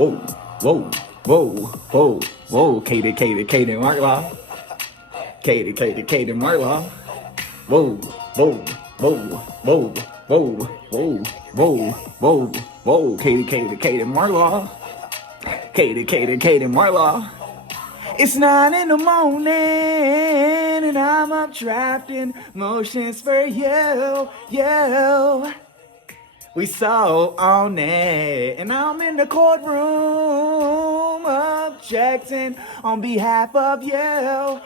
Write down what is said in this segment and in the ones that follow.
whoa, whoa, whoa, whoa, whoa, Katie Marlaw. Katie Marlaw. Whoa, whoa, whoa, whoa, whoa, whoa, whoa, whoa, whoa, Katie Marlaw. Katie Marlaw. It's 9 in the morning and I'm up drafting motions for you. We so on it, and I'm in the courtroom objecting on behalf of you.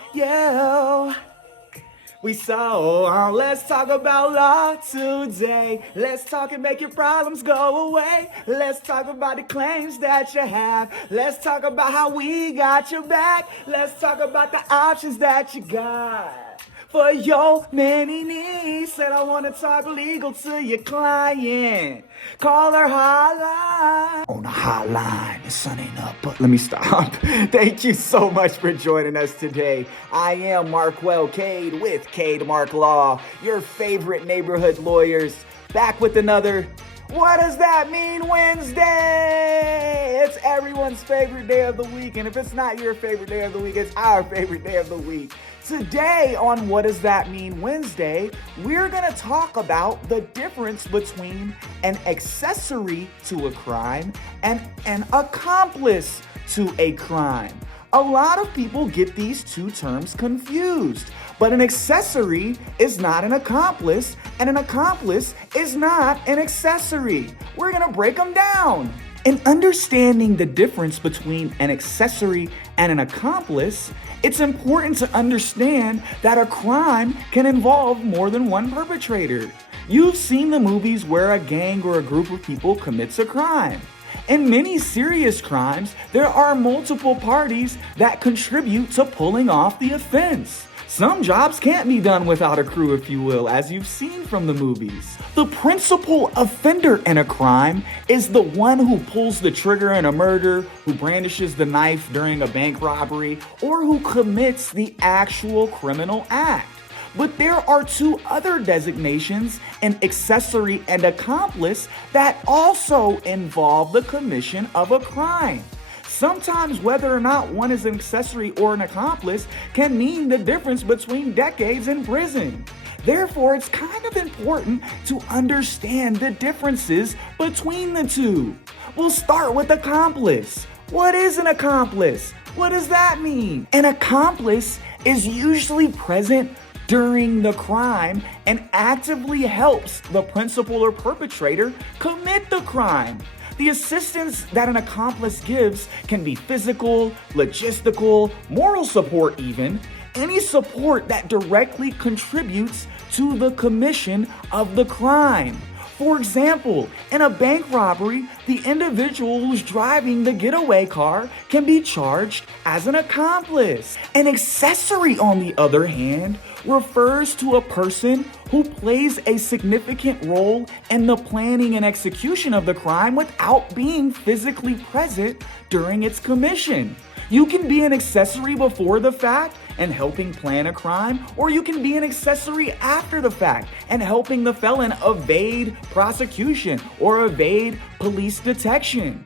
We so on, let's talk about law today. Let's talk and make your problems go away. Let's talk about the claims that you have. Let's talk about how we got your back. Let's talk about the options that you got for your many needs. Said I want to talk legal to your client. Call her hotline. On the hotline, the sun ain't up, but let me stop. Thank you so much for joining us today. I am Markwell Cade with Cade Mark Law, your favorite neighborhood lawyers, back with another What Does That Mean Wednesday? It's everyone's favorite day of the week, and if it's not your favorite day of the week, it's our favorite day of the week. Today on What Does That Mean Wednesday, we're going to talk about the difference between an accessory to a crime and an accomplice to a crime. A lot of people get these two terms confused, but an accessory is not an accomplice, and an accomplice is not an accessory. We're going to break them down. In understanding the difference between an accessory and an accomplice, it's important to understand that a crime can involve more than one perpetrator. You've seen the movies where a gang or a group of people commits a crime. In many serious crimes, there are multiple parties that contribute to pulling off the offense. Some jobs can't be done without a crew, if you will, as you've seen from the movies. The principal offender in a crime is the one who pulls the trigger in a murder, who brandishes the knife during a bank robbery, or who commits the actual criminal act. But there are two other designations, an accessory and accomplice, that also involve the commission of a crime. Sometimes whether or not one is an accessory or an accomplice can mean the difference between decades in prison. Therefore, it's kind of important to understand the differences between the two. We'll start with accomplice. What is an accomplice? What does that mean? An accomplice is usually present during the crime and actively helps the principal or perpetrator commit the crime. The assistance that an accomplice gives can be physical, logistical, moral support even, any support that directly contributes to the commission of the crime. For example, in a bank robbery, the individual who's driving the getaway car can be charged as an accomplice. An accessory, on the other hand, refers to a person who plays a significant role in the planning and execution of the crime without being physically present during its commission. You can be an accessory before the fact and helping plan a crime, or you can be an accessory after the fact and helping the felon evade prosecution or evade police detection.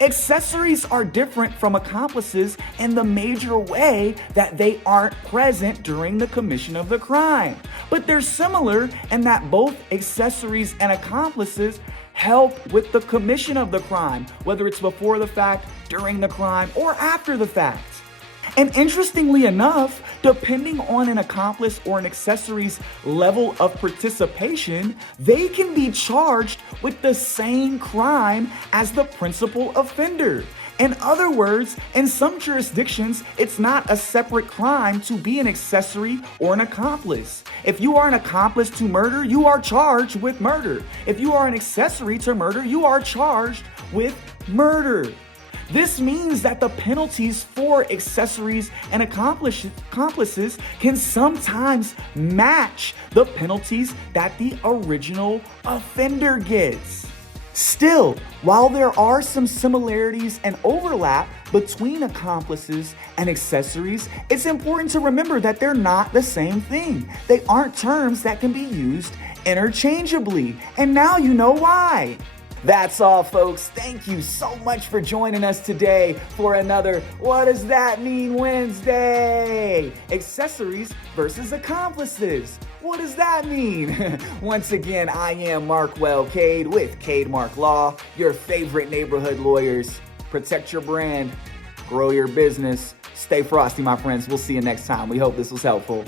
Accessories are different from accomplices in the major way that they aren't present during the commission of the crime. But they're similar in that both accessories and accomplices help with the commission of the crime, whether it's before the fact, during the crime, or after the fact. And interestingly enough, depending on an accomplice or an accessory's level of participation, they can be charged with the same crime as the principal offender. In other words, in some jurisdictions, it's not a separate crime to be an accessory or an accomplice. If you are an accomplice to murder, you are charged with murder. If you are an accessory to murder, you are charged with murder. This means that the penalties for accessories and accomplices can sometimes match the penalties that the original offender gets. Still, while there are some similarities and overlap between accomplices and accessories, it's important to remember that they're not the same thing. They aren't terms that can be used interchangeably, and now you know why. That's all, folks. Thank you so much for joining us today for another What Does That Mean Wednesday? Accessories versus accomplices. What does that mean? Once again, I am Markwell Cade with Cade Mark Law, your favorite neighborhood lawyers. Protect your brand, grow your business. Stay frosty, my friends. We'll see you next time. We hope this was helpful.